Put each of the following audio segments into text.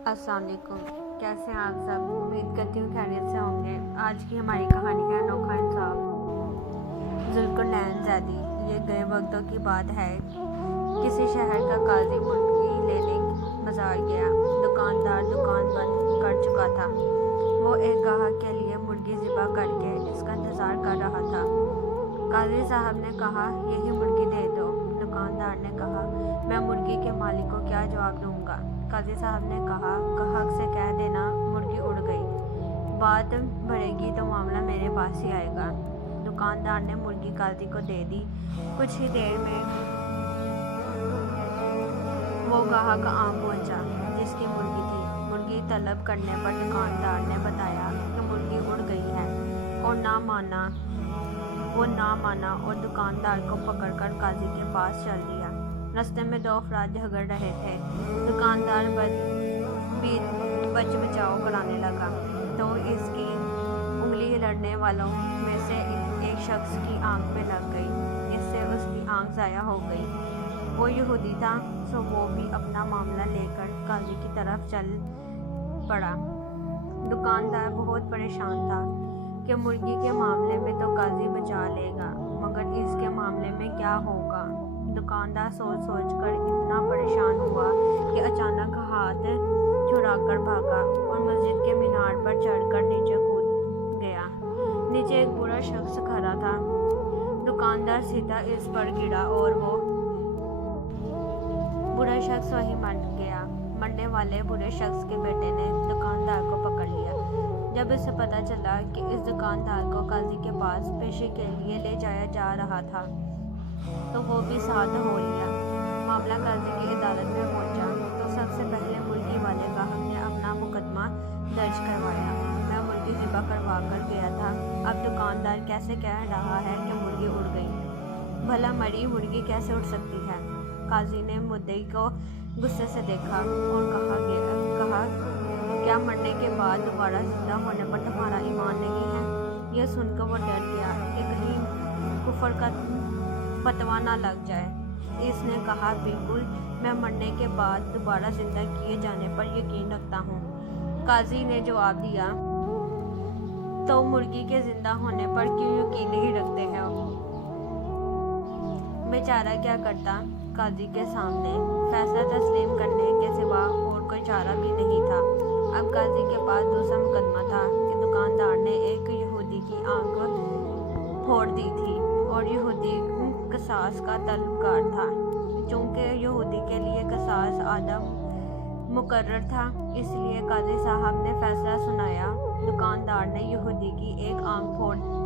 अस्सलाम वालेकुम। कैसे हैं आप सब? उम्मीद करती हूँ खैरियत से होंगे। आज की हमारी कहानी है अनोखा इंसाफ। जुल्करनैन ज़ैदी। ये गए वक्तों की बात है। किसी शहर का काजी मुर्गी लेने बाजार गया। दुकानदार दुकान बंद कर चुका था। वो एक गाहक के लिए मुर्गी ज़िबा करके इसका इंतज़ार कर रहा था। काजी साहब ने कहा, यही मुर्गी दे दो। दुकानदार ने कहा, मैं मुर्गी के मालिक को क्या जवाब दूंगा। काजी साहब ने कहा, गाहक से कह देना मुर्गी उड़ गई। बात बढ़ेगी तो मामला मेरे पास ही आएगा। दुकानदार ने मुर्गी काजी को दे दी। कुछ ही देर में वो गाहक आम पहुंचा जिसकी मुर्गी थी। मुर्गी तलब करने पर दुकानदार ने बताया कि मुर्गी उड़ गई है और वो ना माना और दुकानदार को पकड़कर काजी के पास चल दिया। रास्ते में दो अफराद झगड़ रहे थे। दुकानदार बच बचाओ कराने लगा तो इसकी उंगली लड़ने वालों में से एक शख्स की आंख में लग गई। इससे उसकी आंख ज़ाया हो गई। वो यहूदी था, सो वो भी अपना मामला लेकर काजी की तरफ चल पड़ा। दुकानदार बहुत परेशान था कि मुर्गी के मामले में तो काजी बचा लेगा, मगर इसके मामले में क्या होगा। दुकानदार सोच कर इतना परेशान हुआ कि अचानक हाथ छुड़ाकर भागा और मस्जिद के मीनार पर चढ़कर नीचे कूद गया। नीचे एक बूढ़ा शख्स खड़ा था। दुकानदार सीधा इस पर गिरा और वो बूढ़ा शख्स वहीं मर गया। मरने वाले बूढ़े शख्स के बेटे ने दुकानदार को पकड़ लिया। जब इसे पता चला कि इस दुकानदार को काजी के पास पेशी के लिए ले जाया जा रहा था तो वो भी साथ हो लिया। मामला काजी की अदालत में पहुंचा तो सबसे पहले मुर्गी वाले गाहक ने अपना मुकदमा दर्ज करवाया। मैं मुर्गी ज़िबा करवा कर गया था। अब दुकानदार कैसे कह रहा है कि मुर्गी उड़ गई। भला मरी मुर्गी कैसे उड़ सकती है। काजी ने मुद्दई को गुस्से से देखा और कहा क्या मरने के बाद दोबारा जिंदा होने पर तुम्हारा ईमान नहीं है। यह सुनकर वो डर गया कि कहीं कुफर का फतवा ना लग जाए। इसने कहा, बिल्कुल, मैं मरने के बाद दोबारा जिंदा किए जाने पर यकीन रखता हूँ। काजी ने जवाब दिया, तो मुर्गी के जिंदा होने पर क्यों यकीन नहीं रखते हैं। बेचारा क्या करता। काजी के सामने फैसला तस्लीम करने के सिवा और कोई चारा भी नहीं था। अब काजी के पास दूसरा मुकदमा था कि दुकानदार ने एक यहूदी की आंख फोड़ दी थी और यहूदी कसास का तलबगार था। चूँकि यहूदी के लिए कसास आदम मुकर्रर था, इसलिए काजी साहब ने फैसला सुनाया, दुकानदार ने यहूदी की एक आंख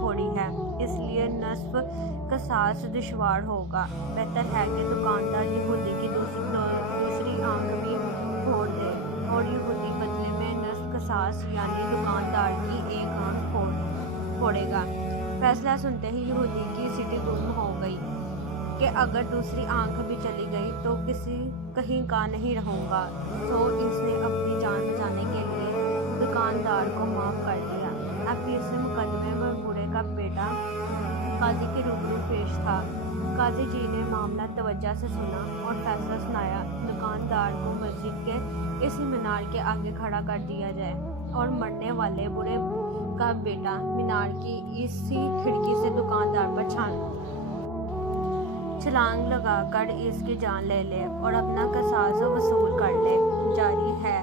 फोड़ी है, इसलिए नस्फ कसास दुश्वार होगा। बेहतर है कि दुकानदार यहूदी की दूसरी आंख भी फोड़ दे और यहूदी बदले में नस्फ कसास यानी दुकानदार की एक आंख फोड़ेगा। फैसला सुनते ही यहूदी की सीटी गुम हो गई कि अगर दूसरी आंख भी चली गई तो कहीं का नहीं रहूँगा। तो इसने अपनी जान बचाने के लिए दुकानदार को माफ़ कर दिया। अब तीसरे मुकदमे में बूढ़े का बेटा काजी के रूबरू पेश था। काजी जी ने मामला तवज्जो से सुना और फैसला सुनाया, दुकानदार को मस्जिद के इसी मीनार के आगे खड़ा कर दिया जाए और मरने वाले बूढ़े का बेटा मीनार की इसी खिड़की से दुकानदार पर छलांग लगाकर इसकी जान ले ले और अपना कसास वसूल कर ले। जारी है।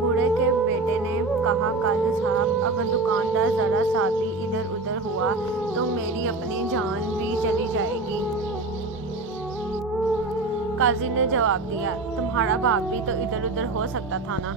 बूढ़े के बेटे ने कहा, काजी साहब, अगर दुकानदार ज़रा सा भी इधर उधर हुआ तो मेरी अपनी जान भी चली जाएगी। काजी ने जवाब दिया, तुम्हारा बाप भी तो इधर उधर हो सकता था ना।